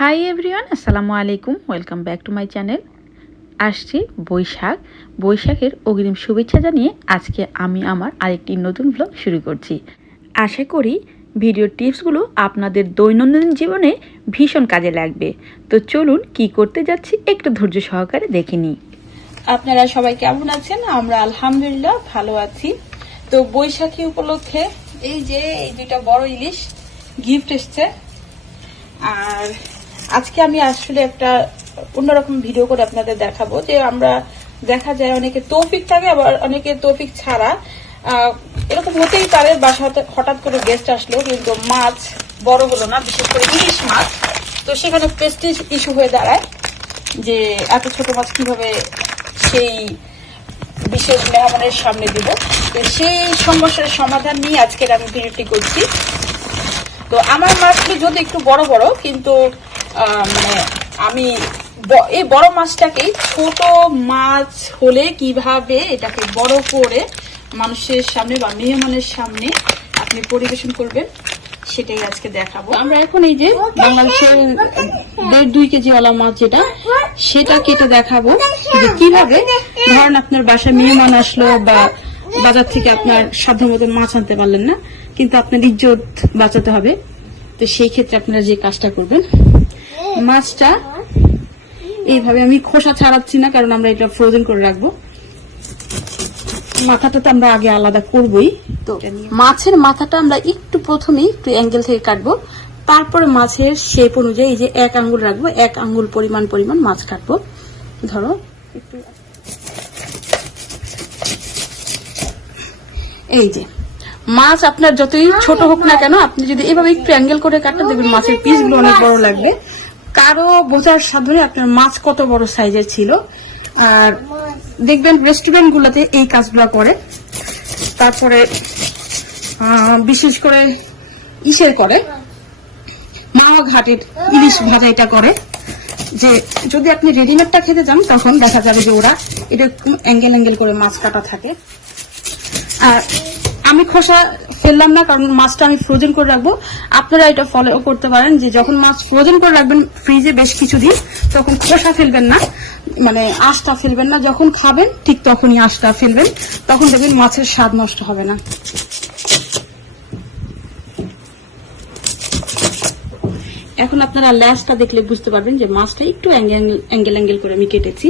Hi everyone, আসসালামু আলাইকুম। Welcome back to my channel. আসছি বৈশাখের অগ্রিম শুভেচ্ছা জানিয়ে আজকে আমি আমার আরেকটি নতুন ব্লগ শুরু করছি। আশা করি ভিডিওর টিপসগুলো আপনাদের দৈনন্দিন জীবনে ভীষণ কাজে লাগবে। তো চলুন কি করতে যাচ্ছি একটু ধৈর্য সহকারে দেখে নিই। আপনারা সবাই কেমন আছেন? আমরা আলহামদুলিল্লাহ ভালো আছি। তো বৈশাখী উপলক্ষে এই দুইটা বড় ইলিশ গিফট এসছে। আর আজকে আমি আসলে একটা অন্যরকম ভিডিও করে আপনাদের দেখাবো যে আমরা দেখা যায় অনেকে তৌফিক থাকে, আবার অনেকে তৌফিক ছাড়া। এরকম হতেই পারে বাসাতে হঠাৎ করে গেস্ট আসলো কিন্তু মাছ বড় হলো না, বিশেষ করে ইলিশ মাছ। তো সেখানে প্রেস্টিজ ইস্যু হয়ে দাঁড়ায় যে এত ছোট মাছ কিভাবে সেই বিশেষ মেহমানের সামনে দিব। তো সেই সমস্যার সমাধান নিয়ে আজকের আমি ভিডিওটি করছি। তো আমার মাছগুলি যদি একটু বড় বড়, কিন্তু মানে আমি এই বড় মাছটাকেই ছোট মাছ হলে কিভাবে এটাকে বড় করে মানুষের সামনে বা মেহমানের সামনে আপনি পরিবেশন করবেন সেটাই আজকে দেখাবো। আমরা এখন এই যে বাংলাদেশের 1.5-2 কেজি ওয়ালা মাছ যেটা, সেটা কেটে দেখাবো যে কিভাবে ধরেন আপনার বাসায় মেহমান আসলো বা বাজার থেকে আপনার সাধ্য মতো মাছ আনতে পারলেন না, কিন্তু আপনার ইজ্জত বাঁচাতে হবে। তো সেই ক্ষেত্রে আপনারা যে কাজটা করবেন, মাছটা এইভাবে আমি খোসা ছাড়াচ্ছি না, কারণ আমরা এটা ফ্রোজেন করে রাখবো। মাথাটা তো আমরা আগে আলাদা করবই। তো মাছের মাথাটা আমরা প্রথমেই একটু অ্যাঙ্গেল থেকে কাটবো, তারপরে মাছের শেপ অনুযায়ী এই যে 1 আঙ্গুল রাখবো, 1 আঙ্গুল পরিমাণ মাছ কাটবো। ধরো একটু এই যে মাছ আপনার যতই ছোট হোক না কেন, আপনি যদি এভাবে একটু অ্যাঙ্গেল করে কাটেন দেখবেন মাছের পিসগুলো অনেক বড় লাগবে। কারো বোঝার সাধনে আপনার মাছ কত বড় সাইজের ছিল। আর দেখবেন রেস্টুরেন্ট গুলোতে এই কাজগুলো করে। তারপরে বিশেষ করে করে মাওয়া ঘাটের ইলিশ ভাজা এটা করে, যে যদি আপনি রেডিমেডটা খেতে যান তখন দেখা যাবে যে ওরা এটা অ্যাঙ্গেল করে মাছ কাটা থাকে। আর আমি খোসা ফেললাম না, কারণ মাছটা আমি ফ্রোজেন করে রাখবো। আপনারা এটা ফলো করতে পারেন যে যখন মাছ ফ্রোজেন করে রাখবেন ফ্রিজে বেশ কিছুদিন, তখন খোসা ফেলবেন না, মানে আঁশটা ফেলবেন না। যখন খাবেন ঠিক তখনই আঁশটা ফেলবেন, তখন দেখবেন মাছের স্বাদ নষ্ট হবে না। এখন আপনারা ল্যাসটা দেখলে বুঝতে পারবেন যে মাছটা একটু অ্যাঙ্গেল করে আমি কেটেছি।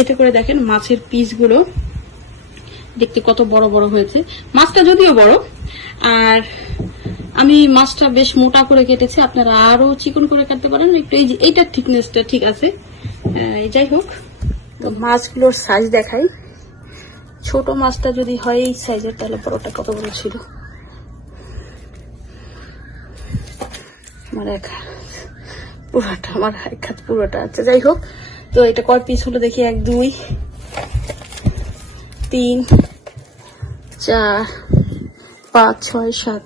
এতে করে দেখেন মাছের পিসগুলো দেখতে কত বড় বড় হয়েছে। মাছটা যদিও বড়, আর আমি মাছটা বেশ মোটা করে কেটেছি। আপনারা আরো চিকন করে কাটতে পারেন। একটু এই যে এইটার থিকনেসটা ঠিক আছে। যাই হোক, তো মাছগুলোর সাইজ দেখাই। ছোট মাছটা যদি হয় এই সাইজের, তাহলে বড়টা কত বড় ছিল। আমার এক হাত পুরোটা। আচ্ছা যাই হোক, তো এটা কয় পিস হলো দেখি। 1 2 3 4 5 6 7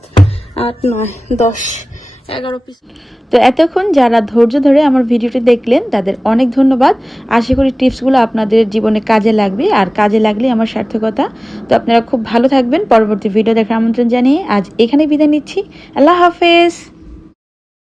8 9 10 11 পিস। তো এতক্ষণ যারা ধৈর্য ধরে আমার ভিডিওটি দেখলেন তাদের অনেক ধন্যবাদ। আশা করি টিপসগুলো আপনাদের জীবনে কাজে লাগবে, আর কাজে লাগলে আমার সার্থকতা। তো আপনারা খুব ভালো থাকবেন। পরবর্তী ভিডিও দেখার আমন্ত্রণ জানিয়ে আজ এখানে বিদায় নিচ্ছি। আল্লাহ হাফেজ।